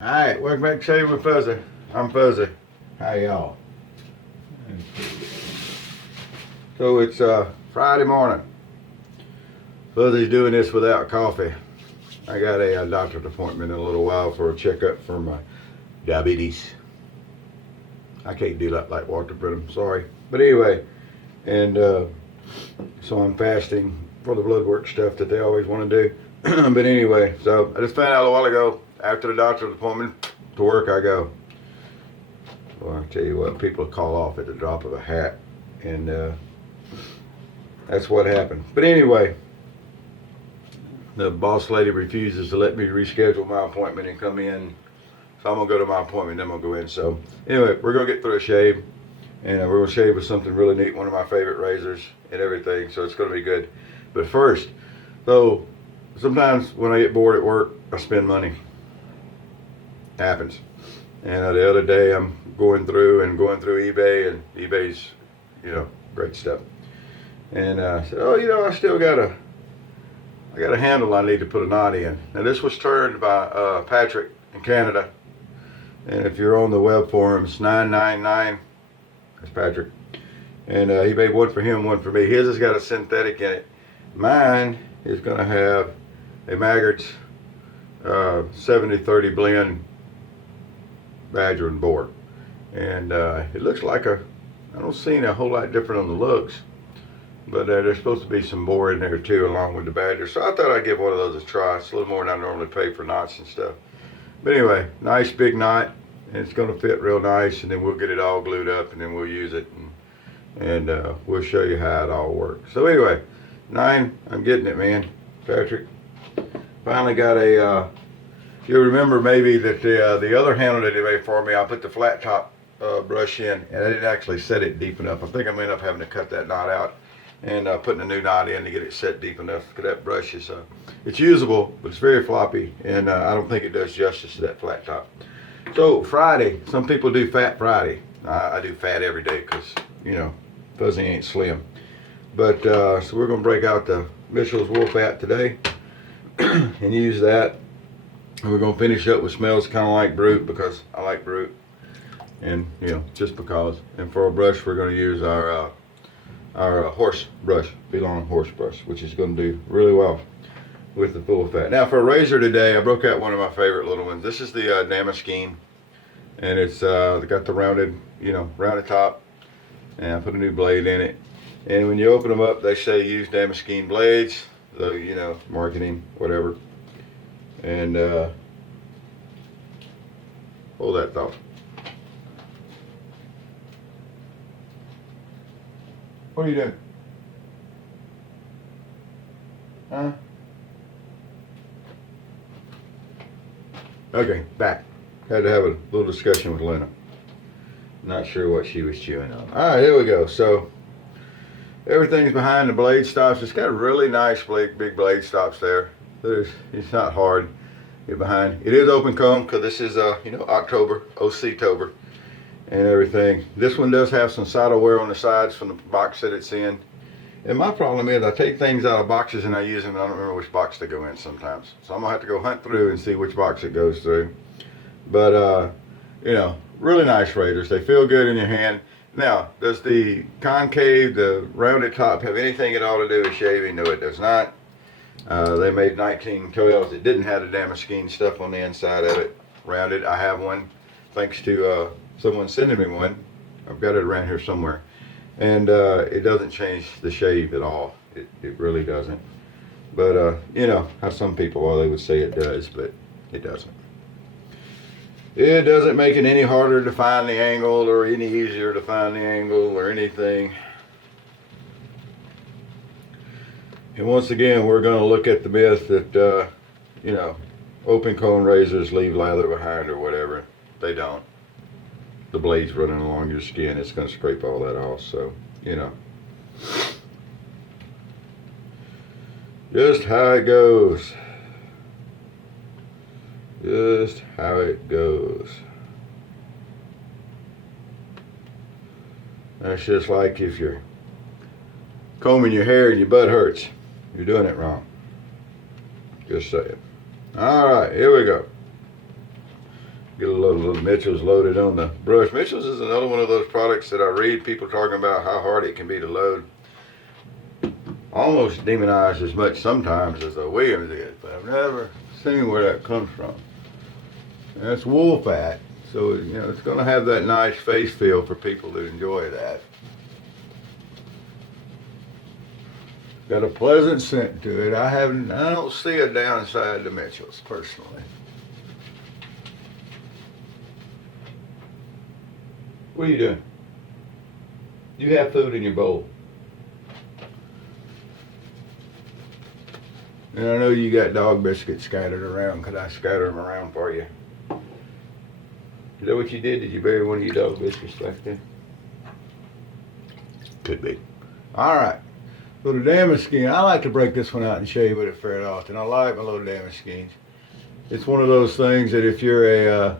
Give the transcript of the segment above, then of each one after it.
Alright, welcome back to Shave with Fuzzy. I'm Fuzzy. How y'all? So it's Friday morning. Fuzzy's doing this without coffee. I got a doctor's appointment in a little while for a checkup for my diabetes. I can't do that like Walter Brennan, sorry. But anyway, and so I'm fasting for the blood work stuff that they always want to do. But anyway, so I just found out a while ago, after the doctor's appointment, to work I go. Well, I tell you what, people call off at the drop of a hat, and that's what happened. But anyway, the boss lady refuses to let me reschedule my appointment and come in, so I'm gonna go to my appointment, then I'm gonna go in. So anyway, we're gonna get through a shave, and we're gonna shave with something really neat, one of my favorite razors and everything, so it's gonna be good. But first, so sometimes when I get bored at work, I spend money. Happens. And the other day I'm going through eBay, and eBay's, great stuff. And I said, oh, I still got a handle I need to put a knot in. Now this was turned by Patrick in Canada. And if you're on the web forums, 999, that's Patrick. And he made one for him, one for me. His has got a synthetic in it. Mine is gonna have a Maggart's 70-30 blend badger and boar, and it looks like I don't see a whole lot different on the looks, but there's supposed to be some boar in there too along with the badger, so I thought I'd give one of those a try. It's a little more than I normally pay for knots and stuff, but anyway, nice big knot, and it's going to fit real nice, and then we'll get it all glued up, and then we'll use it, and we'll show you how it all works. So anyway, 9, I'm getting it, man. Patrick finally got a you'll remember maybe that the other handle that he made for me, I put the flat top brush in, and I didn't actually set it deep enough. I think I'm going to end up having to cut that knot out and putting a new knot in to get it set deep enough, because that brush is it's usable, but it's very floppy, and I don't think it does justice to that flat top. So Friday, some people do Fat Friday. I do fat every day because, Fuzzy ain't slim. But so we're going to break out the Mitchell's wool fat today and use that. And we're going to finish up with smells kind of like Brute, because I like Brute. And, just because. And for a brush, we're going to use our horse brush, Belong horse brush, which is going to do really well with the full fat. Now, for a razor today, I broke out one of my favorite little ones. This is the Damaskeene. And it's got the rounded, rounded top. And I put a new blade in it. And when you open them up, they say use Damaskeene blades. So, marketing, whatever. And hold that thought. What are you doing? Huh? Okay, back. Had to have a little discussion with Luna. Not sure what she was chewing on. Alright, here we go. So everything's behind the blade stops. It's got really nice big blade stops there. It's not hard. Get behind. It is open comb because this is October, OC-tober, and everything. This one does have some solder wear on the sides from the box that it's in. And my problem is I take things out of boxes and I use them and I don't remember which box they go in sometimes. So I'm gonna have to go hunt through and see which box it goes through. But really nice razors. They feel good in your hand. Now, does the concave, the rounded top, have anything at all to do with shaving? No, it does not. They made 1912s that didn't have the Damaskeene stuff on the inside of it, rounded. I have one, thanks to someone sending me one. I've got it around here somewhere. And it doesn't change the shave at all. It really doesn't. But, how some people, they would say it does, but it doesn't. It doesn't make it any harder to find the angle or any easier to find the angle or anything. And once again, we're going to look at the myth that, open comb razors leave lather behind or whatever. They don't. The blade's running along your skin. It's going to scrape all that off. So, just how it goes. Just how it goes. That's just like if you're combing your hair and your butt hurts. You're doing it wrong. Just saying. All right, here we go. little Mitchell's loaded on the brush. Mitchell's is another one of those products that I read people talking about how hard it can be to load. Almost demonized as much sometimes as a Williams is, but I've never seen where that comes from. And that's wool fat, so you know it's going to have that nice face feel for people who enjoy that. Got a pleasant scent to it. I don't see a downside to Mitchell's personally. What are you doing? You have food in your bowl. And I know you got dog biscuits scattered around. Could I scatter them around for you? Is that what you did? Did you bury one of your dog biscuits back there? Could be. All right. So the Damaskeene, I like to break this one out and shave with it fairly often. I like my little Damaskenes. It's one of those things that if you're a,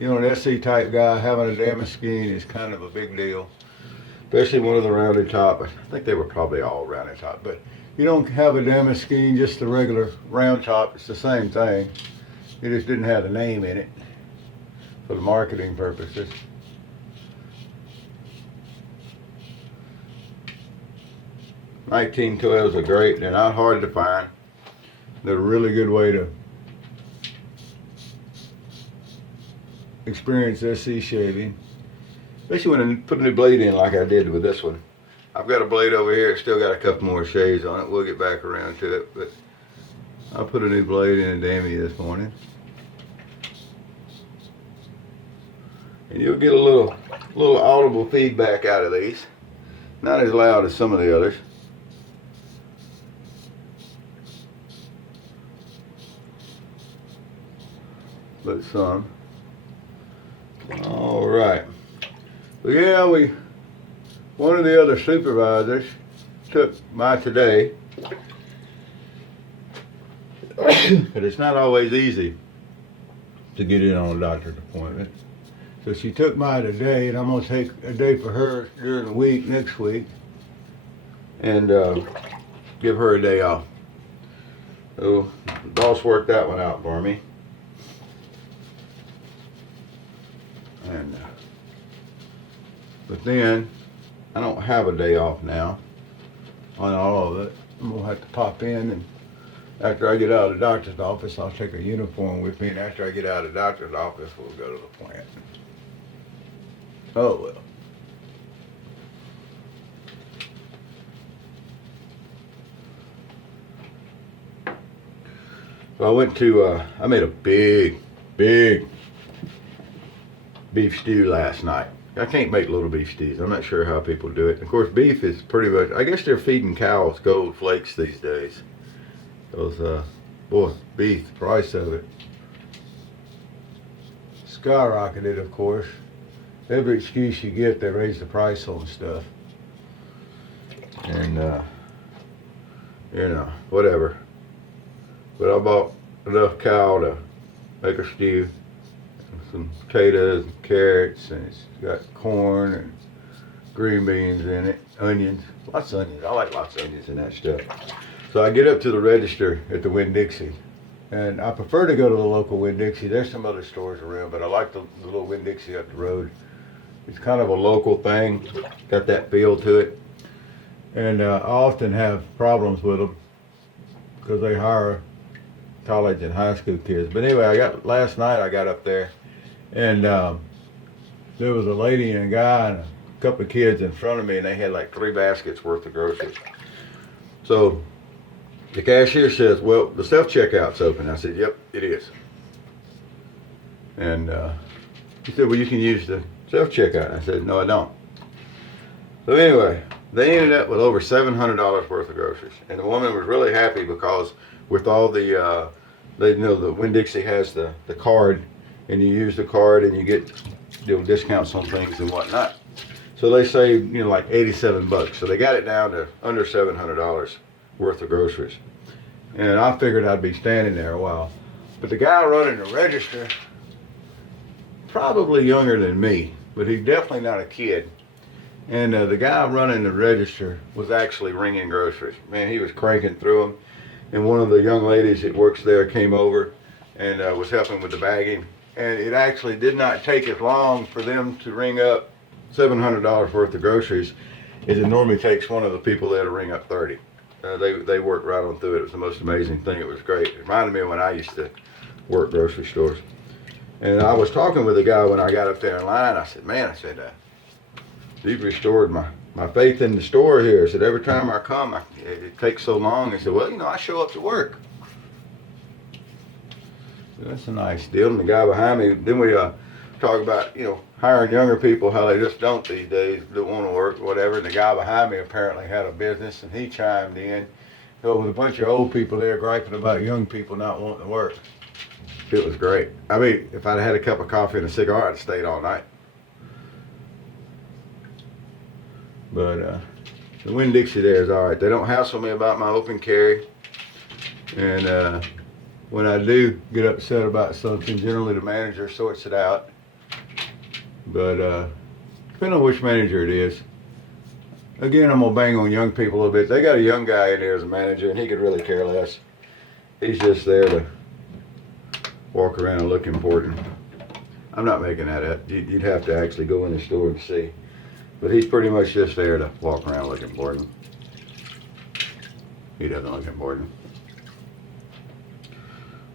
an SE type guy, having a Damaskeene is kind of a big deal. Especially one of the rounded top. I think they were probably all rounded top, but you don't have a Damaskeene, just the regular round top. It's the same thing. It just didn't have the name in it for the marketing purposes. 1912s are great. They're not hard to find. They're a really good way to experience SC shaving, especially when I put a new blade in like I did with this one. I've got a blade over here. It's still got a couple more shaves on it. We'll get back around to it, but I put a new blade in a Dammy this morning. And you'll get a little audible feedback out of these. Not as loud as some of the others. But some. All right. Well, yeah, one of the other supervisors took my today. But it's not always easy to get in on a doctor's appointment. So she took my today, and I'm going to take a day for her during the week, next week, and give her a day off. So the boss worked that one out for me. And but then I don't have a day off now on all of it. I'm gonna have to pop in, and after I get out of the doctor's office, I'll take a uniform with me, and after I get out of the doctor's office, we'll go to the plant. Oh well. So I went to I made a big beef stew last night. I can't make little beef stews. I'm not sure how people do it. Of course, beef is pretty much, I guess they're feeding cows gold flakes these days. Those, boy, beef, the price of it skyrocketed, of course. Every excuse you get, they raise the price on stuff. And, whatever. But I bought enough cow to make a stew. Some potatoes and carrots, and it's got corn and green beans in it, onions, lots of onions. I like lots of onions in that stuff. So I get up to the register at the WinnDixie, and I prefer to go to the local WinnDixie. There's some other stores around, but I like the little WinnDixie up the road. It's kind of a local thing, got that feel to it, and I often have problems with them because they hire college and high school kids. But anyway, last night I got up there, and there was a lady and a guy and a couple of kids in front of me, and they had like 3 baskets worth of groceries. So the cashier says, well, the self-checkout's open. I said, yep, it is. And he said, well, you can use the self-checkout. I said, no, I don't. So anyway, they ended up with over $700 worth of groceries. And the woman was really happy because with all the, they know the WinnDixie has the card, and you use the card and you get discounts on things and whatnot. So they saved, like 87 bucks. So they got it down to under $700 worth of groceries. And I figured I'd be standing there a while. But the guy running the register, probably younger than me, but he's definitely not a kid. And the guy running the register was actually ringing groceries. Man, he was cranking through them. And one of the young ladies that works there came over and was helping with the bagging. and it actually did not take as long for them to ring up $700 worth of groceries as it normally takes one of the people there to ring up 30. They worked right on through it. It was the most amazing thing. It was great. It reminded me of when I used to work grocery stores. And I was talking with a guy when I got up there in line. I said, man, you've restored my faith in the store here. I said, every time I come, it takes so long. I said, well, I show up to work. So that's a nice deal. And the guy behind me, then we talk about, hiring younger people, how they just don't these days, don't want to work, whatever. And the guy behind me apparently had a business, and he chimed in. With a bunch of old people there griping about young people not wanting to work. It was great. I mean, if I'd had a cup of coffee and a cigar, I'd stayed all night. But the WinnDixie there is all right. They don't hassle me about my open carry. And when I do get upset about something, generally the manager sorts it out. But depending on which manager it is, again, I'm going to bang on young people a little bit. They got a young guy in there as a manager, and he could really care less. He's just there to walk around and look important. I'm not making that up. You'd have to actually go in the store and see. But he's pretty much just there to walk around looking important. He doesn't look important.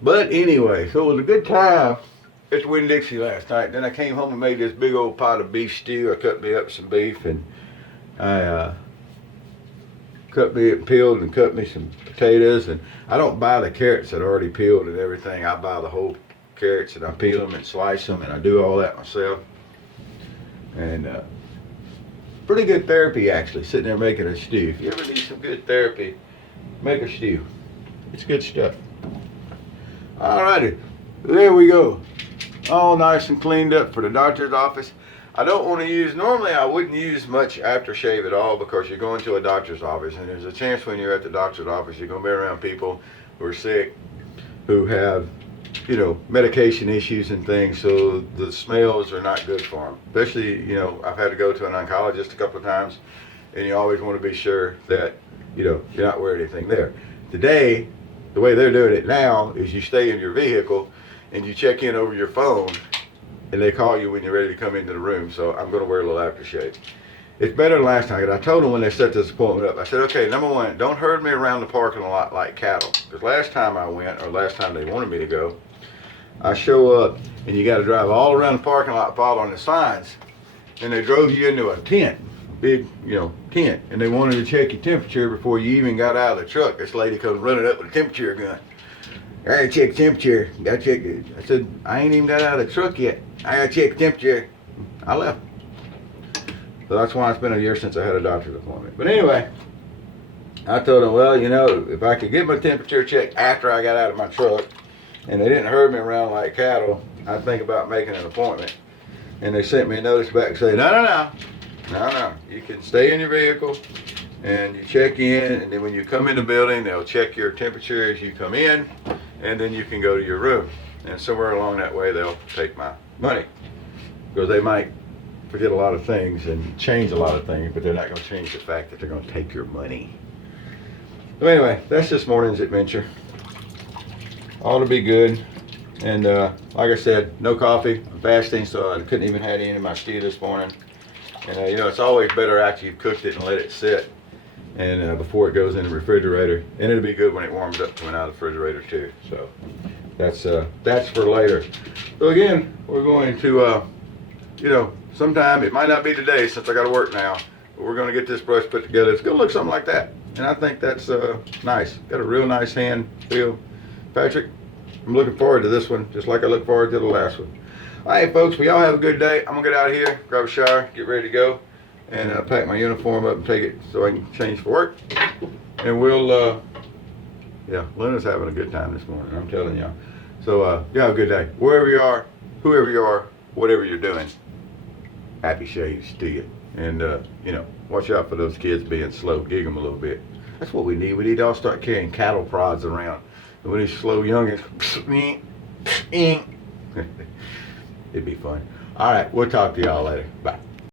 But anyway, so it was a good time. It's WinnDixie last night. Then I came home and made this big old pot of beef stew. I cut me up some beef, and I peeled and cut me some potatoes. And I don't buy the carrots that are already peeled and everything. I buy the whole carrots, and I peel them and slice them, and I do all that myself. And pretty good therapy, actually, sitting there making a stew. If you ever need some good therapy, make a stew. It's good stuff. Alrighty, there we go. All nice and cleaned up for the doctor's office. I don't want to use, normally I wouldn't use much aftershave at all, because you're going to a doctor's office, and there's a chance when you're at the doctor's office you're going to be around people who are sick, who have, medication issues and things, so the smells are not good for them. Especially, I've had to go to an oncologist a couple of times, and you always want to be sure that, you're not wearing anything there. Today, the way they're doing it now is you stay in your vehicle and you check in over your phone, and they call you when you're ready to come into the room. So I'm going to wear a little aftershave. It's better than last time. I told them when they set this appointment up, I said, okay, number one, don't herd me around the parking lot like cattle. Because last time I went, or last time they wanted me to go, I show up and you got to drive all around the parking lot following the signs. And they drove you into a tent, big, tent. And they wanted to check your temperature before you even got out of the truck. This lady comes running up with a temperature gun. I gotta check the temperature. Gotta check it. I said, I ain't even got out of the truck yet. I gotta check the temperature. I left. So that's why it's been a year since I had a doctor's appointment. But anyway, I told them, well, if I could get my temperature checked after I got out of my truck, and they didn't herd me around like cattle, I'd think about making an appointment. And they sent me a notice back saying, no. You can stay in your vehicle, and you check in, and then when you come in the building, they'll check your temperature as you come in, and then you can go to your room. And somewhere along that way, they'll take my money. Because they might forget a lot of things and change a lot of things, but they're not going to change the fact that they're going to take your money. So anyway, that's this morning's adventure. Ought to be good. And like I said, no coffee. I'm fasting, so I couldn't even have any in my stew this morning. And it's always better after you've cooked it and let it sit, and before it goes in the refrigerator. And it'll be good when it warms up coming out of the refrigerator too. So that's for later. So again, we're going to sometime, it might not be today since I got to work now, but we're going to get this brush put together. It's going to look something like that, and I think that's nice. Got a real nice hand feel. Patrick, I'm looking forward to this one, just like I look forward to the last one. All right, folks, we all have a good day. I'm going to get out of here, grab a shower, get ready to go, and pack my uniform up and take it so I can change for work. And we'll, Lena's having a good time this morning, I'm telling y'all. So, you have a good day. Wherever you are, whoever you are, whatever you're doing, happy shaves to you. And, watch out for those kids being slow. Gig them a little bit. That's what we need. We need to all start carrying cattle prods around. And when these slow youngins, it'd be fun. All right, we'll talk to y'all later. Bye.